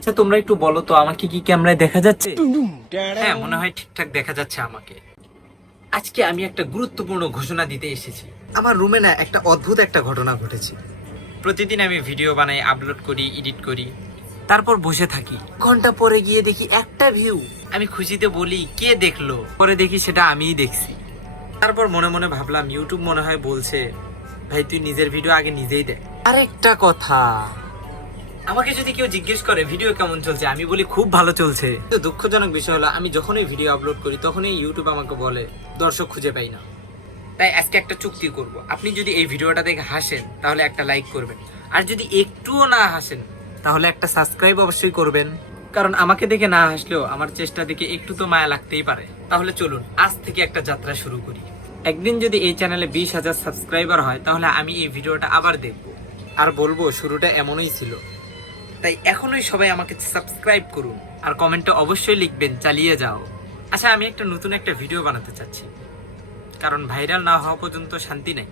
আচ্ছা তোমরা একটু বলো তো আমাকে কি ক্যামেরায় দেখা যাচ্ছে? হ্যাঁ মনে হয় ঠিকঠাক দেখা যাচ্ছে আমাকে। আজকে আমি একটা গুরুত্বপূর্ণ ঘোষণা দিতে এসেছি। আমার রুমে না একটা অদ্ভুত একটা ঘটনা ঘটেছে। প্রতিদিন আমি ভিডিও বানাই, আপলোড করি, এডিট করি, তারপর বসে থাকি। ঘন্টা পরে গিয়ে দেখি একটা ভিউ। আমি খুশিতে বলি কে দেখলো, পরে দেখি সেটা আমিই দেখছি। তারপর মনে মনে ভাবলাম ইউটিউব মনে হয় বলছে ভাই তুই নিজের ভিডিও আগে নিজেই দেখ। আরেকটা কথা, আমাকে যদি কেউ জিজ্ঞেস করে ভিডিও কেমন চলছে, আমি বলি খুব ভালো চলছে। তো দুঃখজনক বিষয় হলো আমি যখনই ভিডিও আপলোড করি তখনই ইউটিউব আমাকে বলে দর্শক খুঁজে পাই না। তাই আজকে একটা চুক্তি করব, আপনি যদি এই ভিডিওটা দেখে হাসেন তাহলে একটা লাইক করবেন, আর যদি একটুও না হাসেন তাহলে একটা সাবস্ক্রাইব অবশ্যই করবেন। কারণ আমাকে দেখে না হাসলেও আমার চেষ্টা দেখে একটু তো মায়া লাগতেই পারে। তাহলে চলুন আজ থেকে একটা যাত্রা শুরু করি। একদিন যদি এই চ্যানেলে 20,000 সাবস্ক্রাইবার হয় তাহলে আমি এই ভিডিওটা আবার দেখব আর বলবো শুরুটা এমনই ছিল। তাই এখনই সবাই আমাকে সাবস্ক্রাইব করুন আর কমেন্টে অবশ্যই লিখবেন চালিয়ে যাও। আচ্ছা আমি একটা নতুন একটা ভিডিও বানাতে চাচ্ছি, কারণ ভাইরাল না হওয়া পর্যন্ত শান্তি নেই।